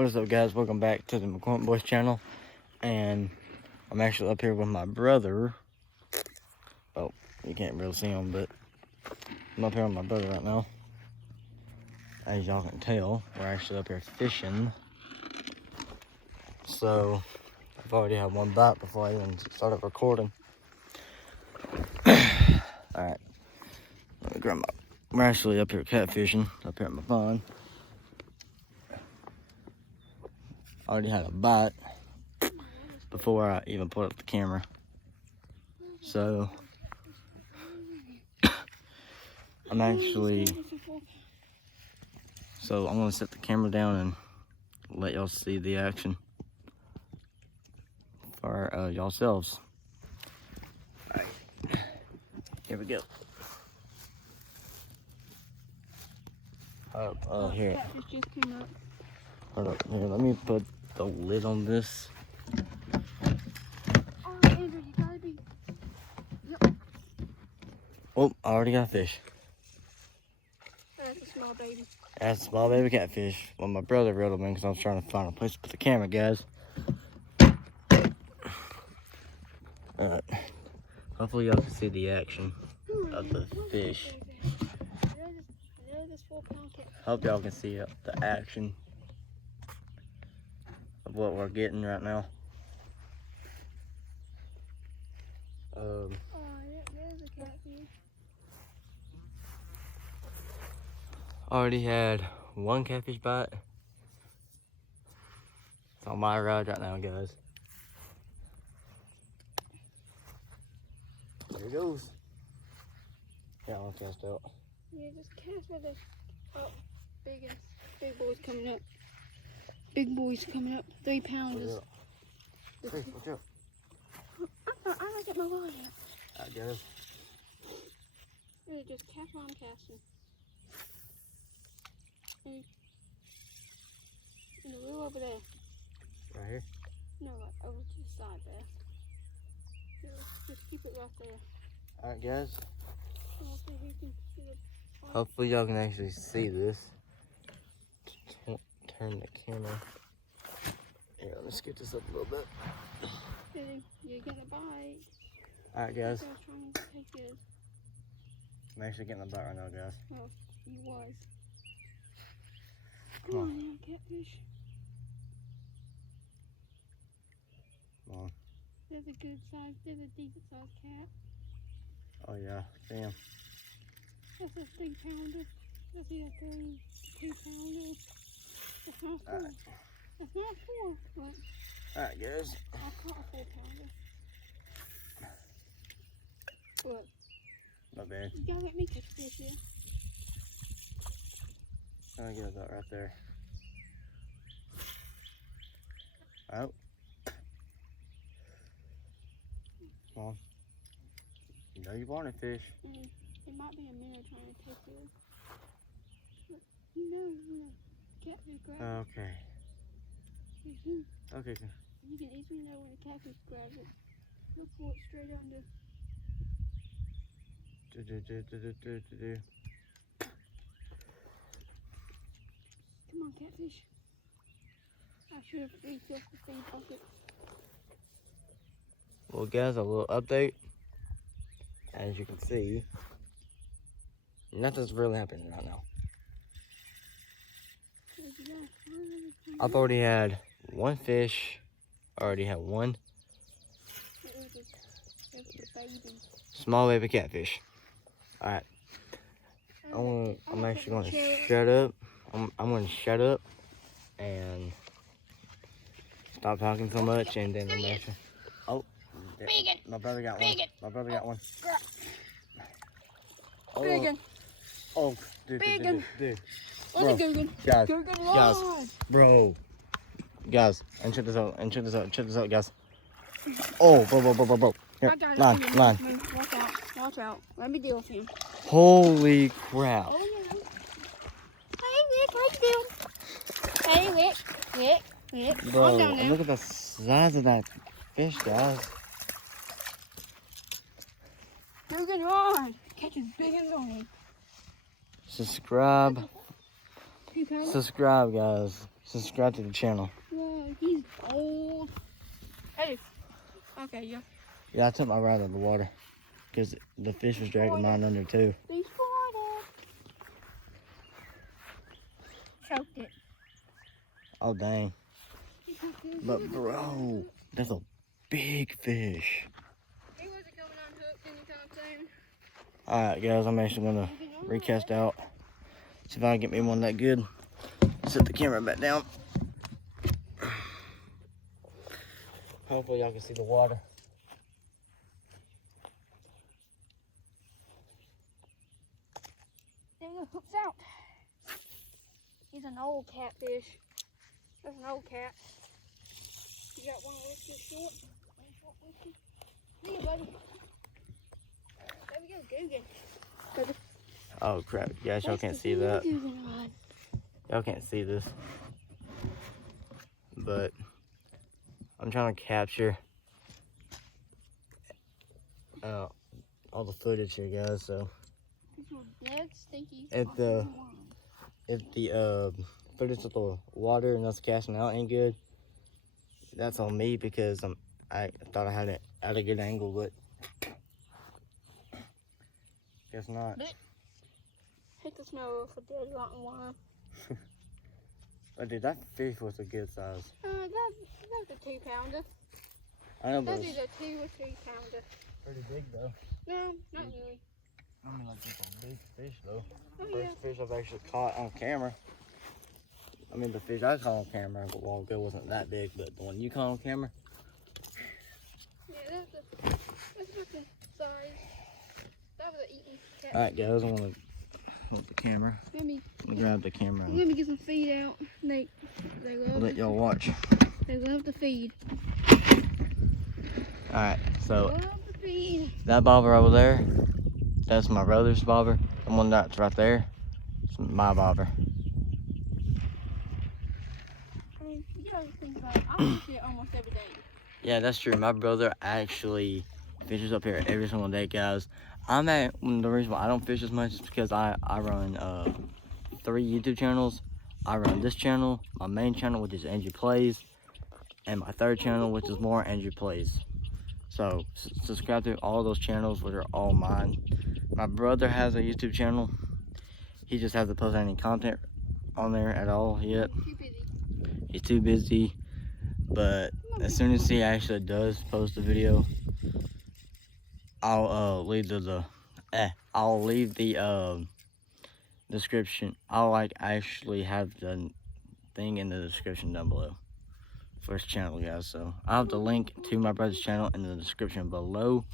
What is up, guys? Welcome back to the McCormick Boys channel. And I'm actually up here with my brother. Oh, you can't really see him, but I'm up here with my brother right now. As y'all can tell, we're actually up here fishing. So, I've already had one bite before I even started recording. Alright, let me grab my... We're actually up here catfishing, up here at my pond. I already had a bite before I even put up the camera. So, I'm gonna set the camera down and let y'all see the action for yourselves. Alright, here we go. Here. Catfish just came up. Hold up, here, let me put the lid on this. Oh, Andrew, you gotta be... Yep. Oh, I already got a fish. That's a small baby. That's a small baby catfish. Well, my brother reeled them in because I was trying to find a place to put the camera, guys. Alright. Hopefully y'all can see the action of the fish. Hope y'all can see the action of what we're getting right now. Oh, there's a catfish. Already had one catfish bite. It's on my rod right now, guys. There it goes. Yeah, I'll cast out. Yeah, just cast for the big boys coming up. Big boys coming up. 3 pounders. Hey, watch out. I don't get my rod out. Alright, guys. Yeah, just cast while I'm casting. And the wheel over there. Right here? No, over to the side there. Yeah, just keep it right there. Alright, guys. Hopefully you can see it. Hopefully y'all can actually see this. Turn the camera. Here, let's get this up a little bit. Okay, you're gonna bite. Alright, guys. I was trying to take it. I'm actually getting a bite right now, guys. Oh, you was. Come on. Now, catfish. Come on. There's a good size, there's a decent sized cat. Oh, yeah. Damn. That's a 3 pounder. That's a 2 pounder. That's not 4. Alright. That's not 4. But Alright, guys. I caught a 4 pounder. What? Not bad. You gotta let me catch fish here. I'm gonna get a bite right there. Out. Come on. You know you want it, fish. It might be a minute trying to take it. But you know, catfish grab it. Okay. Okay. You can easily know when a catfish grabs it. Look for it straight under. Come on, catfish. I should have refilled the feed bucket. Well, guys, a little update. As you can see, nothing's really happening right now. I've already had one fish. I already had one small baby catfish. Alright. I'm actually going to shut up. I'm going to shut up and stop talking so much, and then I'm actually... Oh, my brother got one. My brother got one. Oh, oh, dude. Bro, guys, and check this out, guys. Oh, bro. Here, line. Watch out. Let me deal with him. Holy crap. Oh, yeah. Hey, Rick, how you doing? Hey, Rick. Bro, Calm down now. look at the size of that fish, guys. Good rod. Catch is big and long. Subscribe, 2 pounds. Subscribe, guys. Subscribe to the channel. Whoa, he's old. Hey. Okay, yeah. Yeah, I took my rod out of the water because the fish was dragging mine under too. They spotted. Choked it. Oh, dang. But, bro, that's a big fish. He wasn't coming unhooked anytime soon. Alright, guys, I'm actually going to recast out. See if I can get me one that good. Set the camera back down. Hopefully y'all can see the water. There we go, hooks out. He's an old catfish. That's an old cat. You got one whiskey short? One short whiskey? See you, buddy. There we go, Googan. Oh crap, guys, y'all can't see that. Y'all can't see this. But I'm trying to capture all the footage here, guys, so if the footage of the water and us casting out ain't good, that's on me because I thought I had it at a good angle, but guess not. Hit the snow for Daddy rotten worm. But dude, that fish was a good size. That's a 2 pounder. I know, but That it's is a 2 or 3 pounder. pretty big though. No, not really. I mean, like, it's a big fish though. Oh yeah. First fish I've actually caught on camera. I mean, the fish I caught on camera a while ago wasn't that big, but the one you caught on camera. Yeah, that's about the size. That was an eating cat. All right, guys, I'm gonna hold the camera. Let me Grab the camera. let me get some feed out. They love Let y'all watch. They love the feed. All right, so Love the feed. that bobber over there, that's my brother's bobber. The one that's right there, it's my bobber. I mean, you gotta think about it. I fish it almost every day. Yeah, that's true. My brother actually fishes up here every single day, guys. The reason why I don't fish as much is because I run 3 YouTube channels. I run this channel, my main channel, which is Andrew Plays, and my 3rd channel, which is more Andrew Plays. So subscribe to all those channels, which are all mine. My brother has a YouTube channel. He just hasn't posted any content on there at all yet. Too busy. He's too busy. But as soon as he actually does post a video, I'll leave the description. I'll actually have the thing in the description down below for his channel, guys. So I'll have the link to my brother's channel in the description below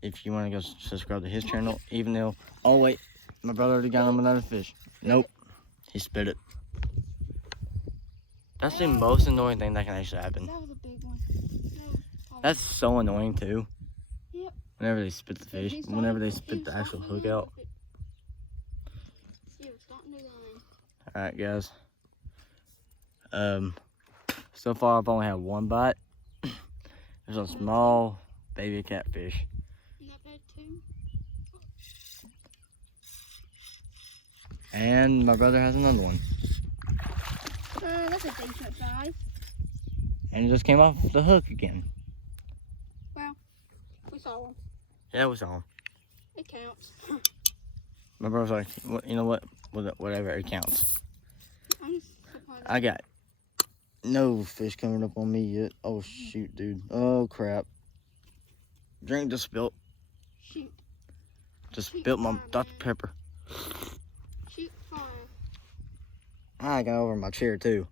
if you want to go subscribe to his channel. Even though, oh wait, my brother already got him another fish. Nope, he spit it. That's the most annoying thing that can actually happen. That was a big one. That's so annoying too. Yep. Whenever they spit the fish, whenever they spit the actual hook out. Alright, guys. So far I've only had 1 bite. There's a small baby catfish. Not bad too. And my brother has another one. That's a decent size. And it just came off the hook again. Well, we saw him. Yeah, we saw him. It counts. My brother's like, "Well, you know what? Whatever, it counts." I'm just surprised. I got no fish coming up on me yet. Oh shoot, dude. Oh crap. Drink just spilt. Shoot. Just spilt my Dr. Pepper. Shoot fire. I got over my chair too.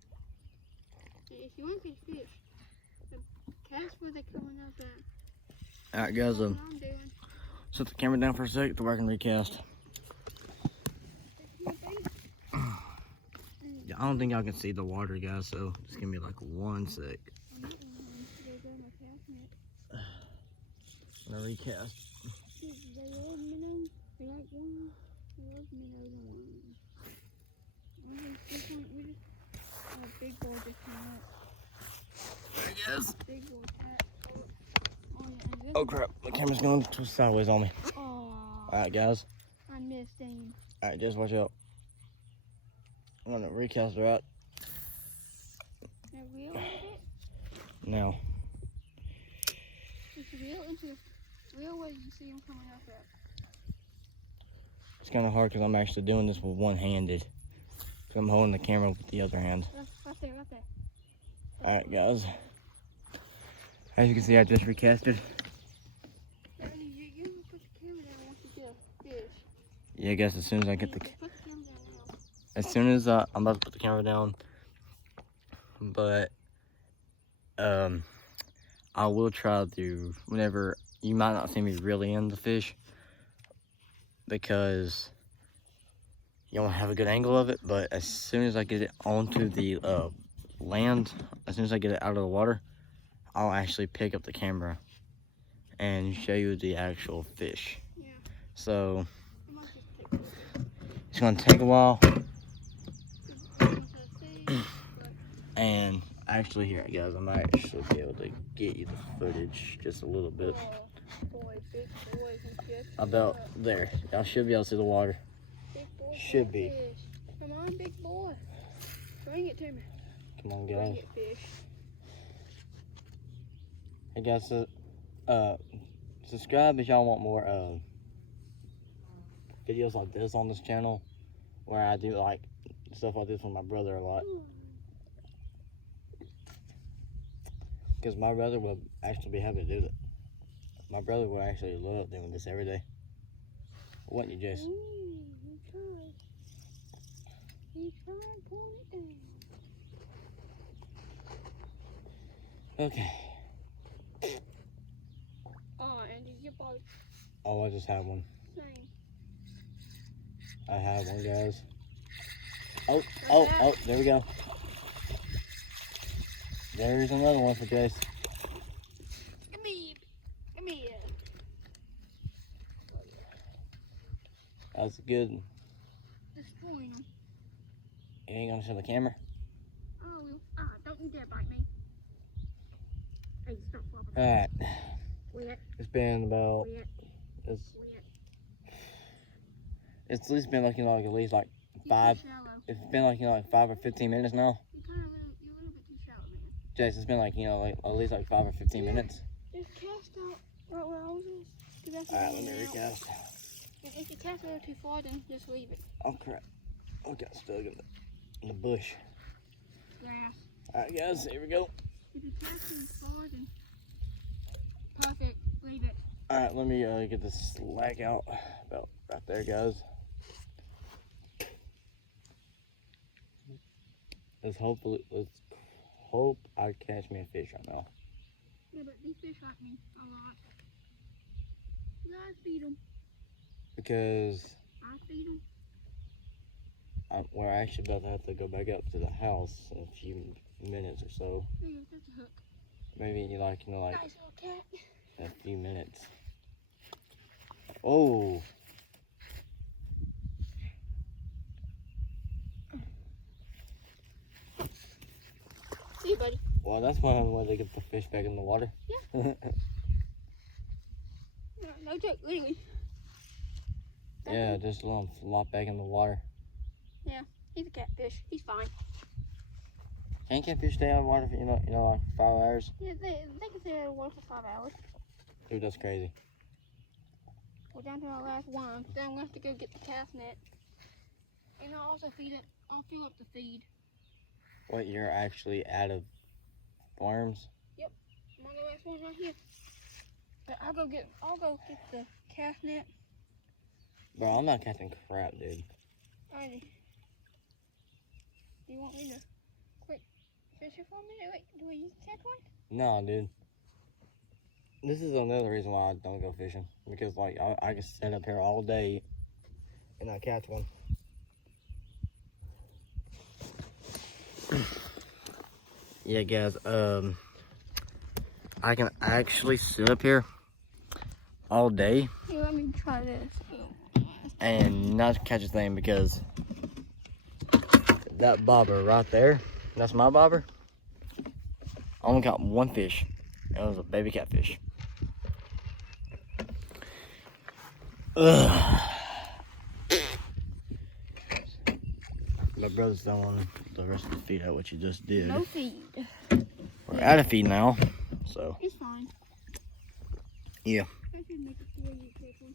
If you want to catch fish, cast where they're coming up at. Alright, guys, That's what I'm doing. set the camera down for a sec so I can recast. Yeah, I don't think y'all can see the water, guys, so just give me like 1 sec. I'm gonna recast. They love minnows. They like worms. They love minnows and worms. This one, we just, big boy just came up. There it is. Big boy cat. Oh yeah, and this Oh crap, the camera's going to twist sideways on me. Oh, Alright, guys. I missed him. Alright, just watch out. I'm gonna recast her out Now reel into it. now. Just reel into reel where you see them coming up at. It's kind of hard because I'm actually doing this with one-handed. So I'm holding the camera with the other hand. Right there, right there. Alright, guys. As you can see, I just recasted. You put the camera down once you get a fish. Yeah, I guess as soon as I get the... Put the camera down now. As soon as I'm about to put the camera down. But, I will try to, whenever, you might not see me really in the fish. Because you don't have a good angle of it. But as soon as I get it onto the land, as soon as I get it out of the water, I'll actually pick up the camera and show you the actual fish. Yeah. So, I might just take it. it's gonna take a while. Into the sea, And actually, here, guys, I might actually be able to get you the footage just a little bit. but, boy, big boy, he just About there. Y'all should be able to see the water. Big boy, Should be. fish. Come on, big boy. Bring it to me. Come on, Bring guys. it, fish. Hey, guys, subscribe if y'all want more videos like this on this channel, where I do like stuff like this with my brother a lot. Because my brother will actually be happy to do that. My brother will actually love doing this every day. Wouldn't you, Jace? He tried. He tried pulling it down. Okay. Oh, Andy, your boat Oh, I just had one. same. I have one, guys. Oh, there we go. There's another one for Jace. Come here. Come here. That's good. Destroying them. You ain't gonna show the camera? Oh, don't you dare bite me. Hey, stop flopping. Alright. Wet, It's been about, wet, it's wet. at least been like, at least like You're five. too shallow. It's been like, like 5 or 15 minutes now. You're a little bit too shallow, man. Jace, it's been like, like at least like 5 or 15 minutes. Just cast out right where I was. 'Cause that's Alright, where let me I'm out. recast. And if you cast a little too far, then just leave it. Oh crap. I got stuck in the bush. Grass. Alright guys, here we go. If you cast too far, then perfect. Leave it. Alright, let me get this slack out. About right there, guys. Let's hope I catch me a fish right now. Yeah, but these fish like me a lot. I feed them. Because I feed them. we're actually about to have to go back up to the house in a few minutes or so. Yeah, that's a hook. Maybe like Nice little cat. in a few minutes. Oh. See you, buddy. Well, that's one way they get the fish back in the water. Yeah. No joke, literally. Yeah, just let him flop back in the water. He's a catfish. He's fine. Can't catfish stay out of water for, like 5 hours? Yeah, they can stay out of water for 5 hours. Dude, that's crazy. We're down to our last one. Then I'm going to have to go get the cast net. And I'll also feed it. I'll fill up the feed. What, you're actually out of worms? I'm on the last one right here. But I'll go get the cast net. Bro, I'm not catching crap, dude. Alrighty. Do you want me to quick fish it for a minute? Wait, do you catch one? No, dude. This is another reason why I don't go fishing. Because, like, I can sit up here all day and not catch one. Yeah, guys, I can actually sit up here all day Here, let me try this. and not catch a thing because that bobber right there, that's my bobber. I only got one fish. It was a baby catfish. Ugh. But my brother's throwing the rest of the feed out, which he just did. No feed. We're out of feed now, so. It's fine. Yeah. I can make it for you, Caitlin.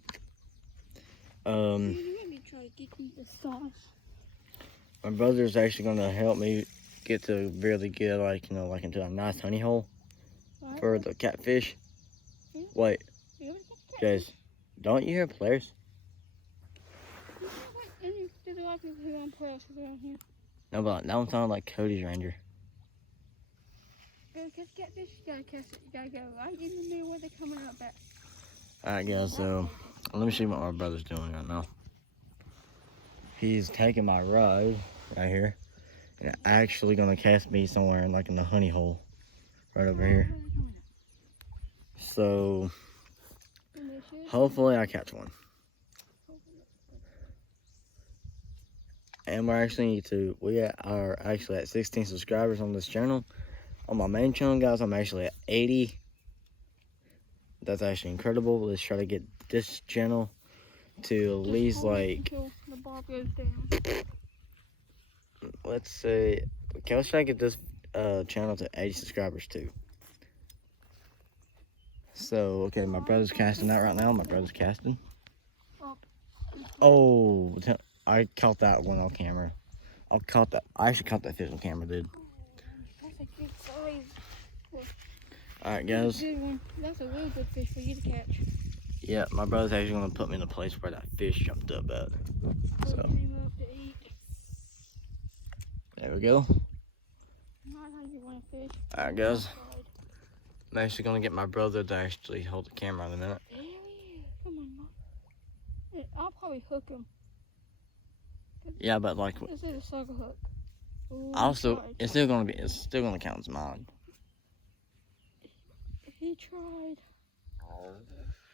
Um, Let me try to get you the sauce. My brother's actually gonna help me get to really get like into a nice honey hole What? for the catfish. Yeah. Wait, You want to get the guys, don't you hear players? You know what? There's a lot of people who aren't players around here. No, but that one sounded like Cody's Ranger. You gotta catch catfish, you gotta catch it. You gotta go right in the middle where they're coming up at. Alright guys, so let me see what my brother's doing right now. He's taking my rod right here and actually gonna cast me somewhere in the honey hole right over here. So hopefully I catch one. And we are actually at 16 subscribers on this channel. On my main channel, guys, I'm actually at 80. That's actually incredible. Let's try to get this channel to at least until the bar goes down. let's say, okay, let's try to get this channel to 80 subscribers too. So, okay, my brother's casting that right now. My brother's casting. Oh, I caught that one on camera. I actually caught that fish on camera, dude. That's a good size. Alright, guys. Good one. That's a really good fish for you to catch. Yeah, my brother's actually gonna put me in a place where that fish jumped up at. So Came up to eat. there we go. Not how you want to fish. Alright, guys. I'm actually gonna get my brother to actually hold the camera in a minute. Come on, Mom. Yeah, I'll probably hook him. Yeah, but This is a sucker hook. Ooh, also it's still gonna count as mine. He tried.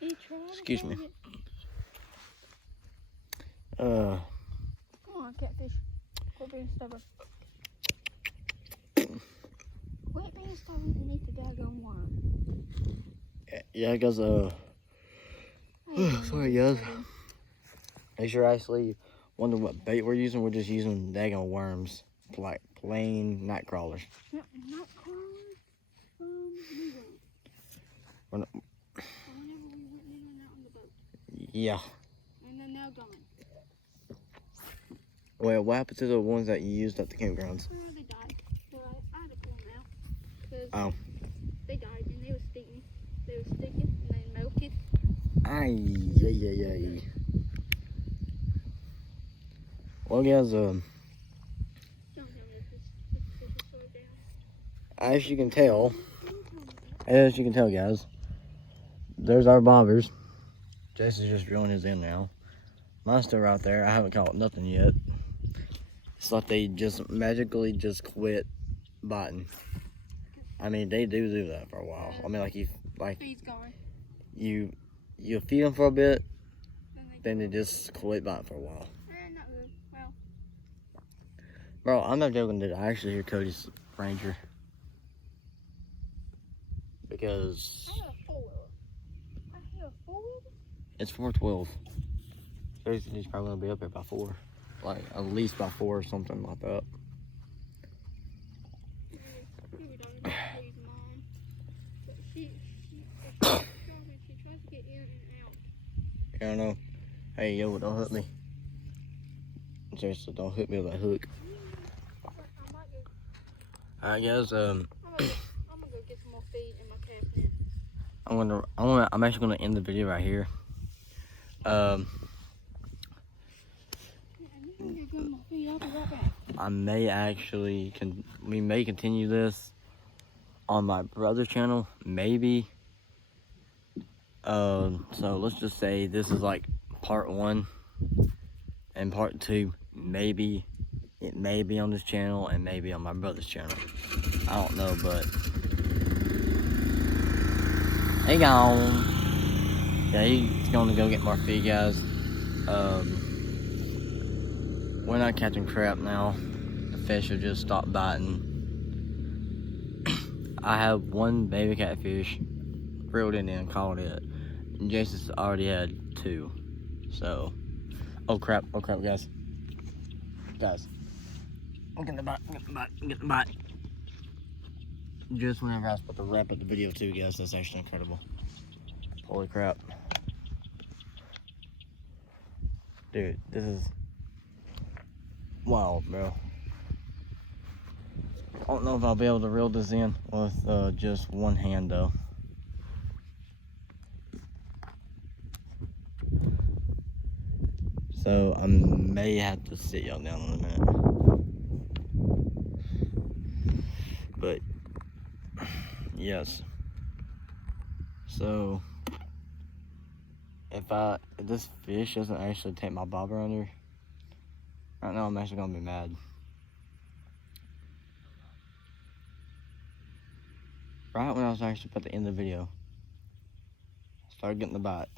He tried. Excuse me. Come on, catfish. Quit being stubborn. Quit being stubborn beneath the daggone worm. Yeah, guys. Sorry, guys. If you're actually wondering what bait we're using, we're just using daggone worms, like plain night crawlers. Not crawlers. We're not, Whenever we went in and out on the boat. yeah. And then now gone. Well, what happened to the ones that you used at the campgrounds? They died. So I had to pull them out. Because Oh. they died and they were sticking. They were sticking and they melted. Ay. Well, guys, Don't tell me this is so down. as you can tell, guys, there's our bobbers. Jason's just reeling his in now. Mine's still right there. I haven't caught nothing yet. It's like they just magically just quit biting. I mean, they do that for a while. I mean, Feed's going. you feed them for a bit, Then then they just quit biting for a while. not good. Well, Bro, I'm not joking, dude. I actually hear Cody's Ranger. Because I hear a four-wheeler. I hear a four-wheeler? it's 4:12. So he's probably gonna be up here by 4. Like, at least by 4 or something like that. Maybe don't even please Mom. But she tries to get in and out. I don't know. Hey, yo, don't hurt me. Seriously, don't hit me with that hook. I might go. Alright, guys. I'm gonna go get some more feed in my cabinet. I'm actually gonna end the video right here. I may we may continue this on my brother's channel, maybe. So let's just say this is like part 1, and part 2 maybe it may be on this channel and maybe on my brother's channel. I don't know, but he gone. Yeah, he's gonna go get more feed, guys. We're not catching crap now. The fish have just stopped biting. I have one baby catfish reeled in and caught it. And Jason's already had 2. So, oh crap, guys. I'm getting the bite, get the bite. Just whenever I was about to wrap up the video too, guys, that's actually incredible. Holy crap. Dude, this is wild, bro. I don't know if I'll be able to reel this in with just one hand though. So I may have to sit y'all down in a minute. But yes. So if this fish doesn't actually take my bobber under, right now I'm actually gonna be mad. Right when I was actually about to end the video, I started getting the bite.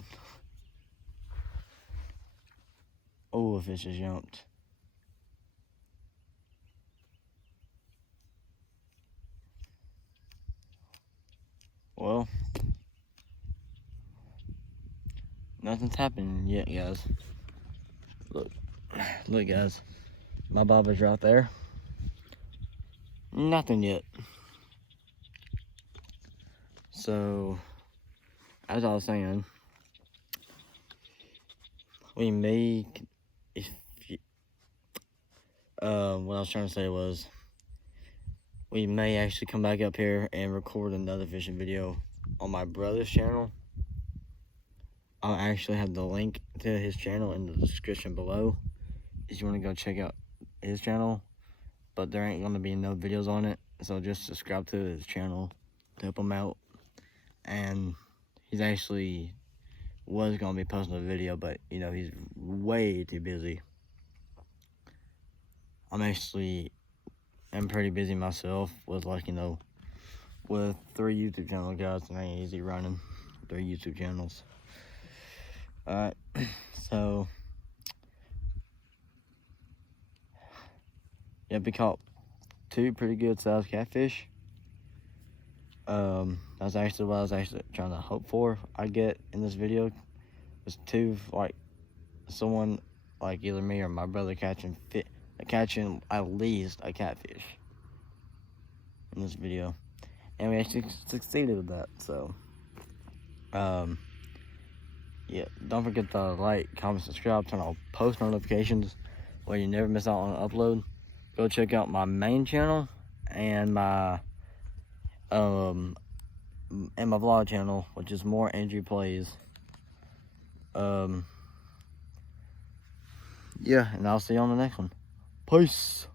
Oh, a fish has jumped. Well, nothing's happening yet, guys. Look, guys. My bobber's right there. Nothing yet. So, as I was saying, we may, what I was trying to say was, we may actually come back up here and record another fishing video on my brother's channel. I'll actually have the link to his channel in the description below if you want to go check out his channel, but there ain't going to be no videos on it, so just subscribe to his channel to help him out. And he's actually was going to be posting a video, but you know, he's way too busy. I'm pretty busy myself with, like, you know, with 3 YouTube channels, guys. It ain't easy running 3 YouTube channels. Alright, so yeah, we caught 2 pretty good sized catfish. That's actually what I was actually trying to hope for I get in this video, was 2, like, someone like either me or my brother catching at least a catfish in this video, and we actually succeeded with that. So yeah, don't forget to like, comment, subscribe, turn on post notifications where you never miss out on an upload. Go check out my main channel and my vlog channel, which is More Andrew Plays. Yeah, and I'll see you on the next one. Peace.